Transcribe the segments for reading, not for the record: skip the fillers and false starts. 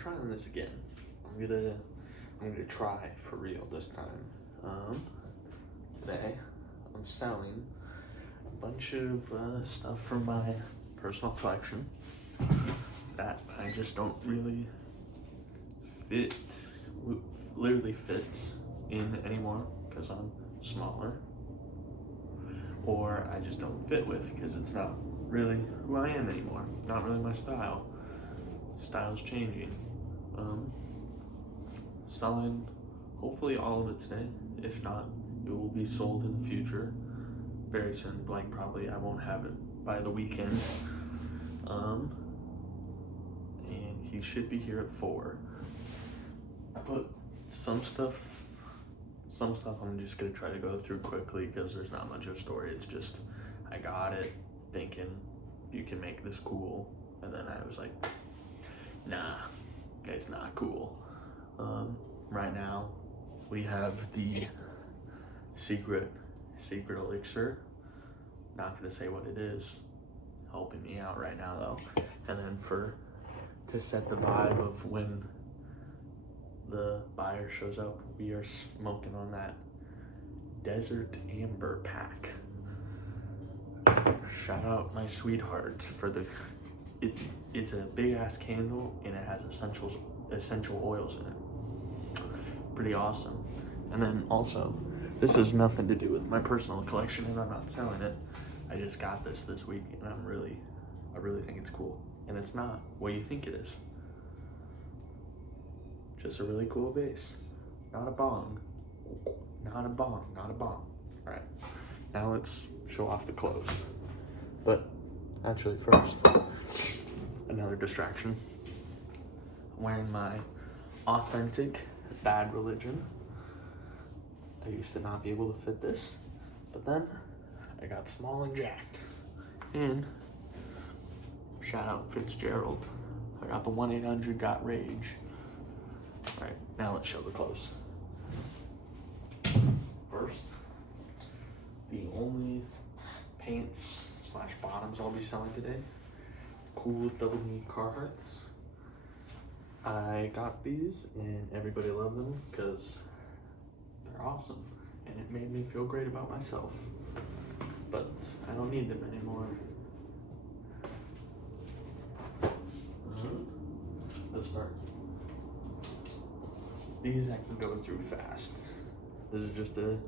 trying this again. I'm gonna try for real this time. Today I'm selling a bunch of stuff from my personal collection that I just don't really literally fit in anymore because I'm smaller, or I just don't fit with because it's not really who I am anymore. Not really my style. Style's changing. Selling hopefully all of it today. If not, it will be sold in the future very soon. Like probably I won't have it by the weekend. And he should be here at 4. I put some stuff I'm just gonna try to go through quickly because there's not much of a story. It's just I got it thinking you can make this cool, and then I was like, nah, it's not cool. Right now we have the secret elixir. Not gonna say what it is. Helping me out right now though. And then to set the vibe of when the buyer shows up, we are smoking on that Desert Amber pack. Shout out my sweetheart for it's a big ass candle and it has essential oils in it. Pretty awesome. And then also, this has nothing to do with my personal collection and I'm not selling it. I just got this week and I really think it's cool. And it's not what you think it is. Just a really cool vase. Not a bong. Not a bong. Alright, now let's show off the clothes. But actually first, another distraction. I'm wearing my authentic Bad Religion. I used to not be able to fit this, but then I got small and jacked. And shout out Fitzgerald. I got the 1-800-GOT-RAGE. Alright, now let's show the clothes. First, the only pants / bottoms I'll be selling today. Cool double knee Carhartts. I got these and everybody loved them because they're awesome and it made me feel great about myself. But I don't need them anymore. Let's start. These I can go through fast. This is just a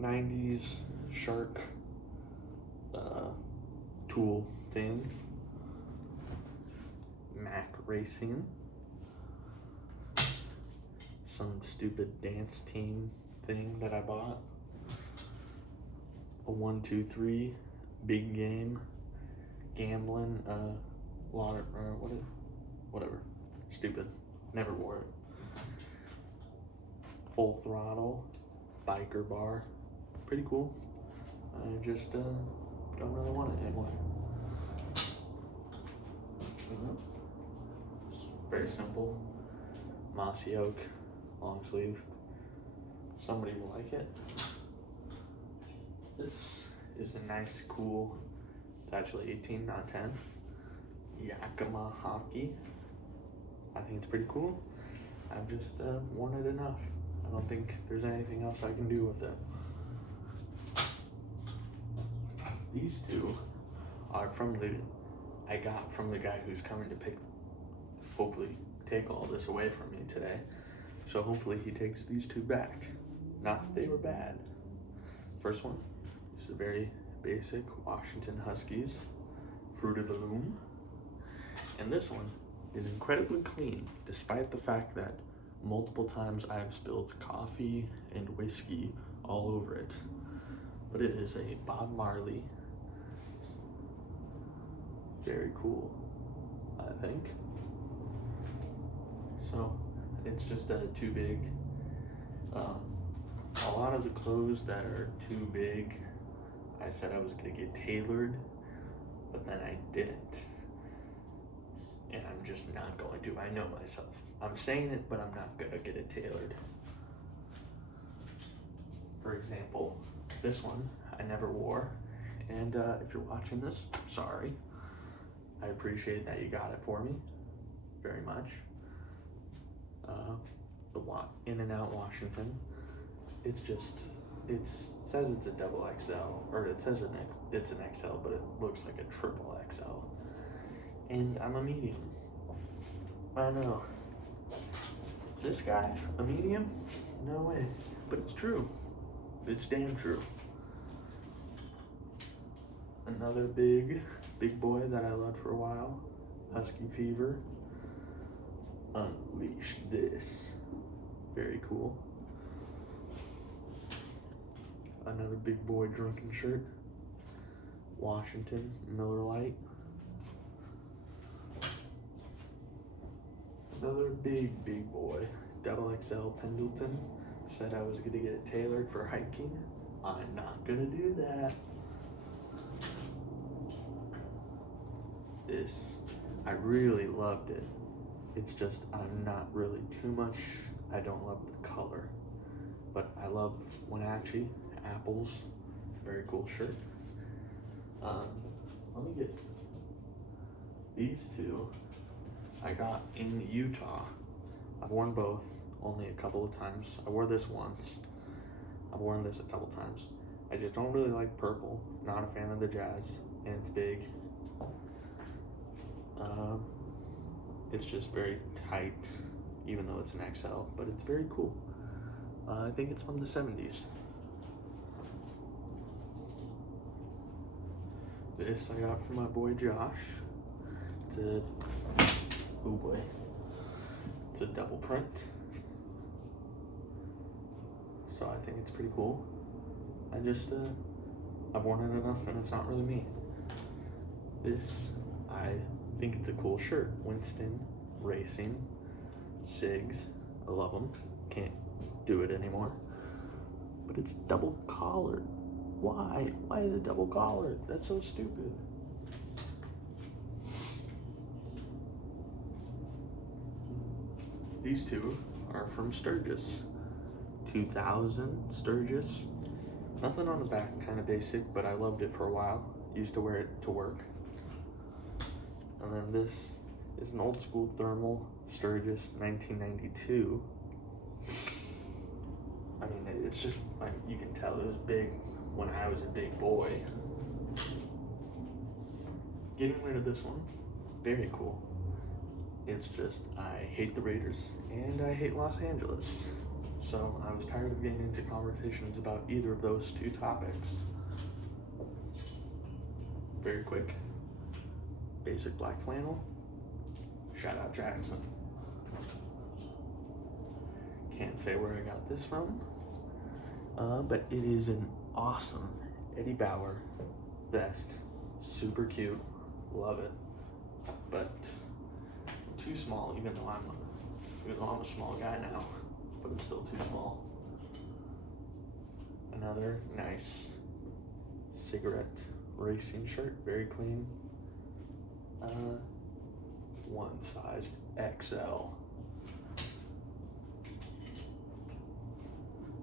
90s shark tool thing. Mac Racing. Some stupid dance team thing that I bought. A 1, 2, 3 big game gambling whatever, stupid, never wore it. Full Throttle biker bar, pretty cool. I just don't really want it anymore. It's very simple. Mossy oak long sleeve. Somebody will like it. This is a nice, cool, it's actually 18, not 10. Yakima hockey. I think it's pretty cool. I've just worn it enough. I don't think there's anything else I can do with it. These two are I got from the guy who's coming to hopefully take all this away from me today. So hopefully he takes these two back. Not that they were bad. First one is the very basic Washington Huskies Fruit of the Loom. And this one is incredibly clean, despite the fact that multiple times I've spilled coffee and whiskey all over it. But it is a Bob Marley. Very cool, I think. So it's just too big. A lot of the clothes that are too big, I said I was gonna get tailored, but then I didn't. And I'm just not going to. I know myself. I'm saying it, but I'm not gonna get it tailored. For example, this one I never wore, and if you're watching this, sorry. I appreciate that you got it for me very much. In-N-Out Washington. It's just, it says it's a double XL, or it says it's an XL, but it looks like a triple XL. And I'm a medium. I know. This guy, a medium? No way. But it's true. It's damn true. Another big boy that I loved for a while, Husky Fever. Unleash This. Very cool. Another big boy drunken shirt, Washington Miller Lite. Another big boy, double XL Pendleton. Said I was gonna get it tailored for hiking. I'm not gonna do that. This, I really loved it. It's just, I'm not really too much, I don't love the color. But I love Wenatchee, apples, very cool shirt. Let me get these two. I got in Utah. I've worn both only a couple of times. I wore this once. I've worn this a couple times. I just don't really like purple. Not a fan of the jazz, and it's big. It's just very tight, even though it's an XL, but it's very cool. I think it's from the 70s. This I got from my boy Josh. It's a, oh boy, it's a double print. So I think it's pretty cool. I've worn it enough and it's not really me. This, I think it's a cool shirt. Winston Racing, SIGs, I love them. Can't do it anymore. But it's double collared. Why? Why is it double collared? That's so stupid. These two are from Sturgis. 2000 Sturgis. Nothing on the back, kind of basic, but I loved it for a while. Used to wear it to work. And then this is an old school thermal Sturgis 1992. I mean, it's just, like, you can tell it was big when I was a big boy. Getting rid of this one, very cool. It's just, I hate the Raiders and I hate Los Angeles. So I was tired of getting into conversations about either of those two topics. Very quick. Basic black flannel. Shout out Jackson. Can't say where I got this from. But it is an awesome Eddie Bauer vest. Super cute. Love it. But too small, even though I'm a small guy now. But it's still too small. Another nice cigarette racing shirt, very clean. One size XL.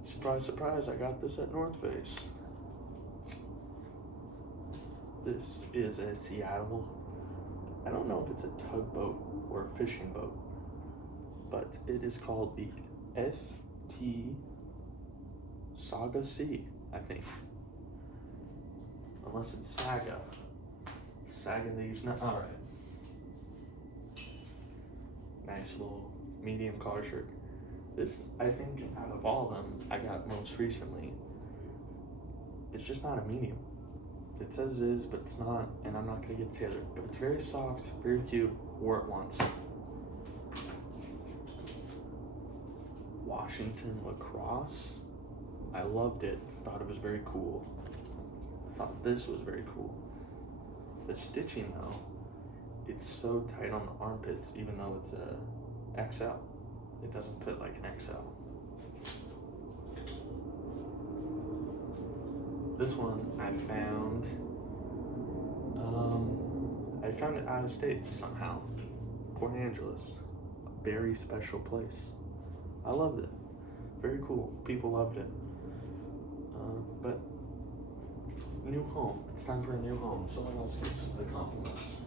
Surprise, surprise, I got this at North Face. This is a Seattle, I don't know if it's a tugboat or a fishing boat, but it is called the FT Saga C, I think. Unless it's Saga. Saga leaves now. Alright. Nice little medium collar shirt. This, I think, out of all of them I got most recently, it's just not a medium. It says it is, but it's not, and I'm not gonna get it tailored. But it's very soft, very cute, wore it once. Washington Lacrosse. I loved it, thought it was very cool. Thought this was very cool. The stitching though, it's so tight on the armpits, even though it's a XL. It doesn't fit like an XL. This one I found it out of state somehow. Port Angeles, a very special place. I loved it. Very cool. People loved it. But new home. It's time for a new home. Someone else gets the compliments.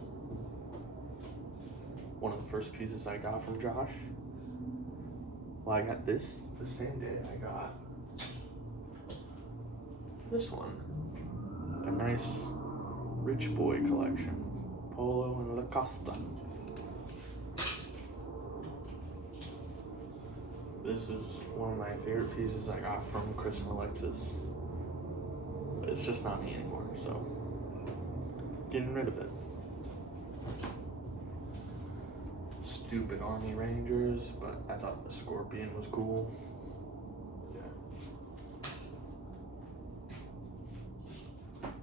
One of the first pieces I got from Josh. Well, I got this the same day I got this one. A nice rich boy collection. Polo and Lacoste. This is one of my favorite pieces I got from Chris and Alexis. But it's just not me anymore, so getting rid of it. Stupid Army Rangers, but I thought the Scorpion was cool. Yeah.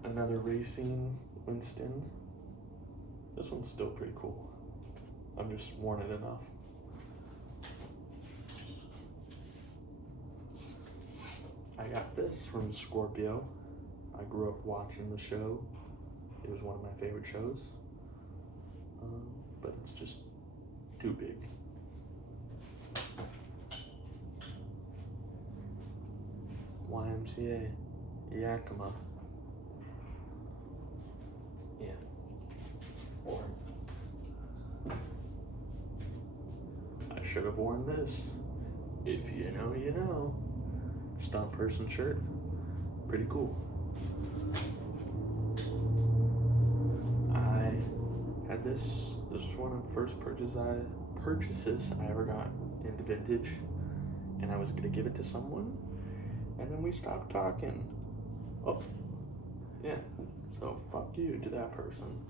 Another Racing Winston. This one's still pretty cool. I've just worn it enough. I got this from Scorpio. I grew up watching the show. It was one of my favorite shows. But it's just too big. YMCA, Yakima. Yeah. Or I should have worn this. If you know, you know. Stunt person shirt. Pretty cool. I had this. This was one of the first purchases I ever got into vintage, and I was gonna give it to someone, and then we stopped talking. Oh, yeah. So fuck you to that person.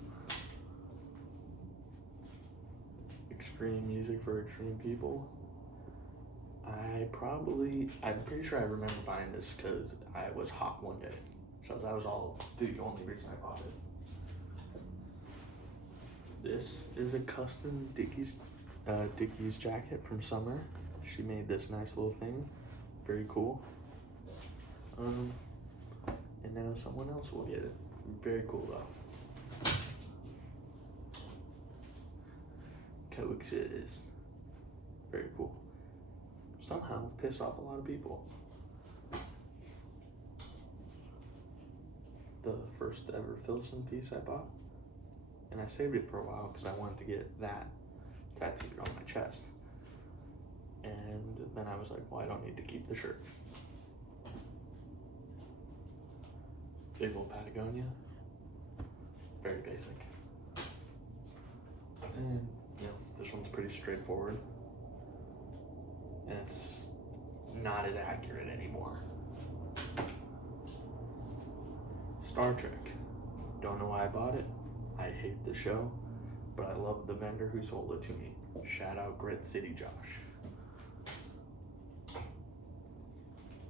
Extreme music for extreme people. I'm pretty sure I remember buying this because I was hot one day. So that was the only reason I bought it. This is a custom Dickies jacket from Summer. She made this nice little thing. Very cool. And now someone else will get it. Very cool though. Coexist. Very cool. Somehow pissed off a lot of people. The first ever Filson piece I bought, and I saved it for a while because I wanted to get that tattooed on my chest. And then I was like, well, I don't need to keep the shirt. Big old Patagonia. Very basic. And, this one's pretty straightforward. And it's not as accurate anymore. Star Trek. Don't know why I bought it. I hate the show, but I love the vendor who sold it to me. Shout out Grit City Josh.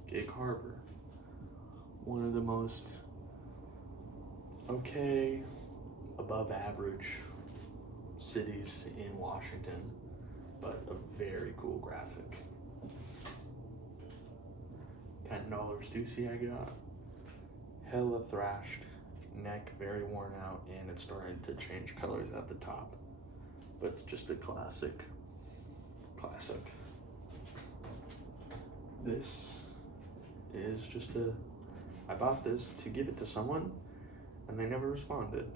Gig Harbor. One of the most above average cities in Washington, but a very cool graphic. $10 Stussy I got. Hella thrashed, neck very worn out, and it's starting to change colors at the top. But it's just a classic. This is just I bought this to give it to someone, and they never responded.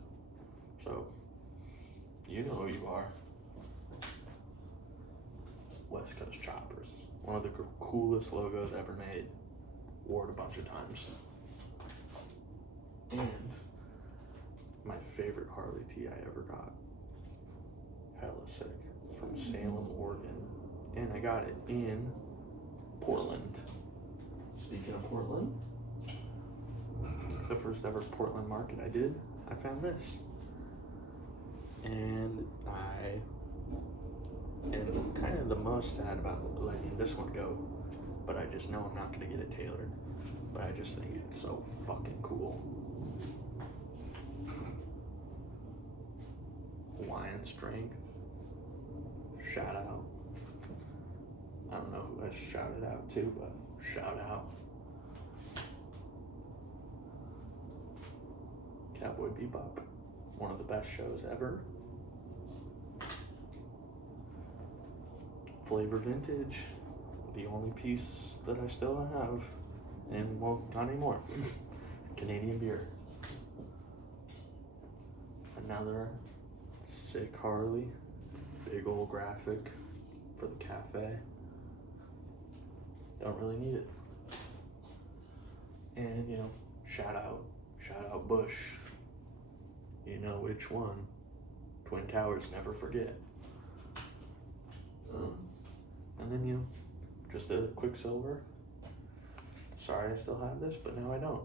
So, you know who you are. West Coast Choppers. One of the coolest logos ever made. Wore it a bunch of times. And my favorite Harley tee I ever got. Hella sick. From Salem, Oregon. And I got it in Portland. Speaking of Portland, the first ever Portland market I did, I found this. And I am kind of the most sad about letting this one go, but I just know I'm not gonna get it tailored. But I just think it's so fucking cool. Hawaiian Strength. Shout out. I don't know who I shouted out to, but shout out. Cowboy Bebop. One of the best shows ever. Flavor Vintage. The only piece that I still have. And, well, not anymore. Canadian beer. Another sick Harley. Big old graphic for the cafe. don't really need it. And you know, shout out Bush. You know which one? Twin Towers, never forget. And then you know, just a Quicksilver. Sorry I still have this, but now I don't.